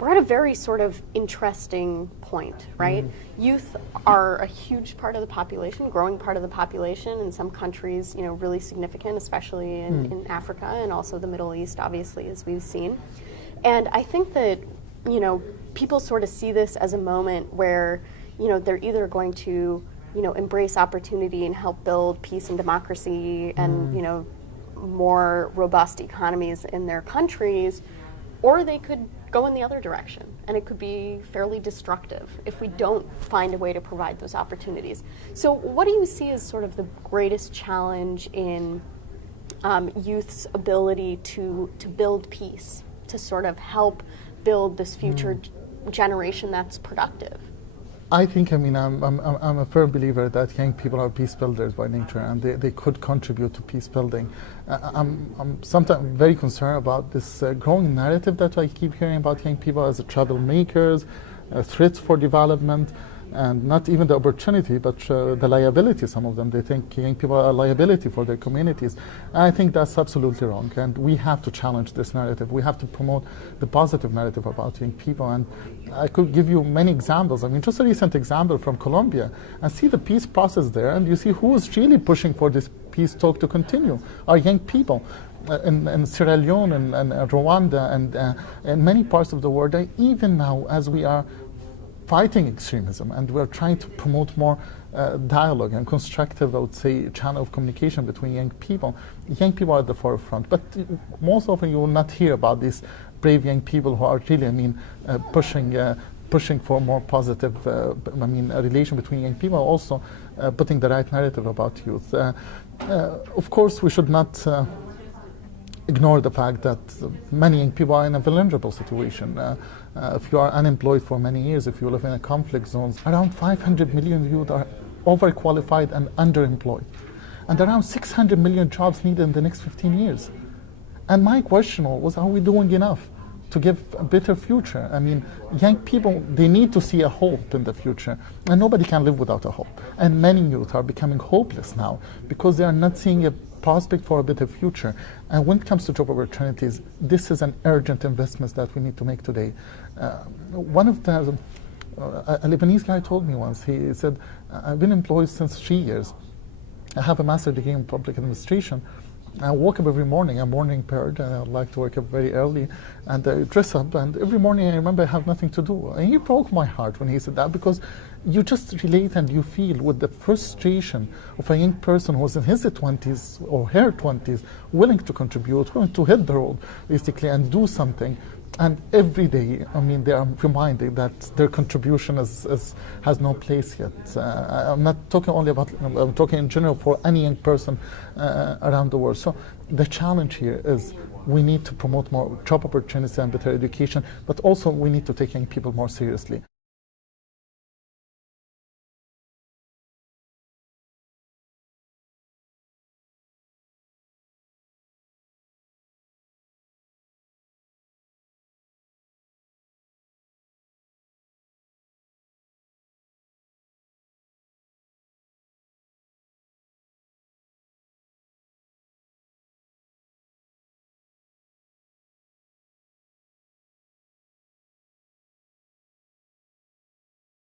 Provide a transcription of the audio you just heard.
we're at a very sort of interesting point, right? Youth are a huge part of the population, growing part of the population, in some countries, you know, really significant, especially in Africa and also the Middle East, obviously, as we've seen. And I think that, you know, people sort of see this as a moment where, you know, they're either going to, you know, embrace opportunity and help build peace and democracy and, you know, more robust economies in their countries, or they could go in the other direction, and it could be fairly destructive if we don't find a way to provide those opportunities. So what do you see as sort of the greatest challenge in youth's ability to build peace, to sort of help build this future generation that's productive? I think, I mean, I'm a firm believer that young people are peace builders by nature, and they could contribute to peace building. I'm sometimes very concerned about this growing narrative that I keep hearing about young people as troublemakers, threats for development, and not even the opportunity, but the liability. Some of them, they think young people are a liability for their communities. And I think that's absolutely wrong, and we have to challenge this narrative. We have to promote the positive narrative about young people, and I could give you many examples. I mean, just a recent example from Colombia, and see the peace process there, and you see who is really pushing for this peace talk to continue, are young people. In Sierra Leone and Rwanda and many parts of the world, even now as we are fighting extremism, and we're trying to promote more dialogue and constructive, I would say, channel of communication between young people. Young people are at the forefront, but most often you will not hear about these brave young people who are really, I mean, pushing for more positive, I mean, a relation between young people, also putting the right narrative about youth. Of course, we should not ignore the fact that many young people are in a vulnerable situation. If you are unemployed for many years, if you live in a conflict zones, around 500 million youth are overqualified and underemployed. And around 600 million jobs needed in the next 15 years. And my question was, are we doing enough to give a better future? I mean, young people, they need to see a hope in the future, and nobody can live without a hope. And many youth are becoming hopeless now because they are not seeing a prospect for a better future. And when it comes to job opportunities, this is an urgent investment that we need to make today. One of the, a Lebanese guy told me once, he said, I've been employed since 3 years. I have a master's degree in public administration. I wake up every morning, I'm a morning bird, and I like to wake up very early, and I dress up, and every morning I remember I have nothing to do. And he broke my heart when he said that, because you just relate and you feel with the frustration of a young person who's in his 20s or her 20s, willing to contribute, willing to hit the road, basically, and do something. And every day, I mean, they are reminded that their contribution has no place yet. I'm not talking only about, I'm talking in general for any young person around the world. So the challenge here is we need to promote more job opportunities and better education, but also we need to take young people more seriously.